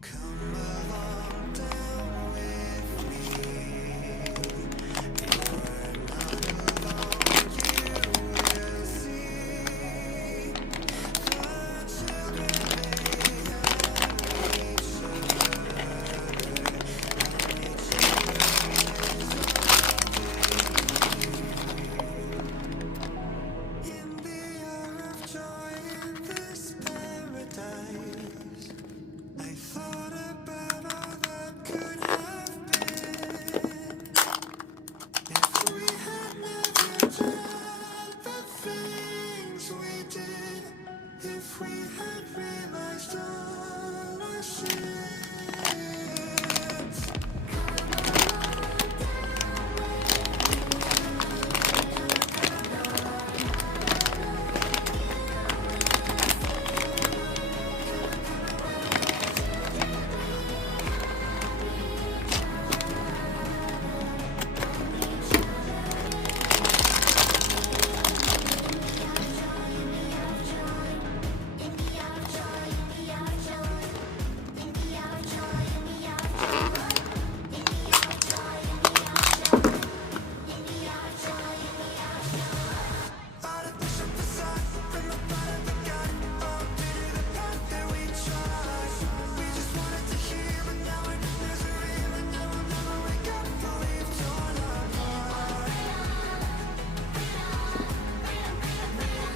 Come along down with me. You're not alone, you will see. The children they have each in the hour of joy in this paradise. I thought about all that could have been if we had never done the things we did. If we had realized all our sins.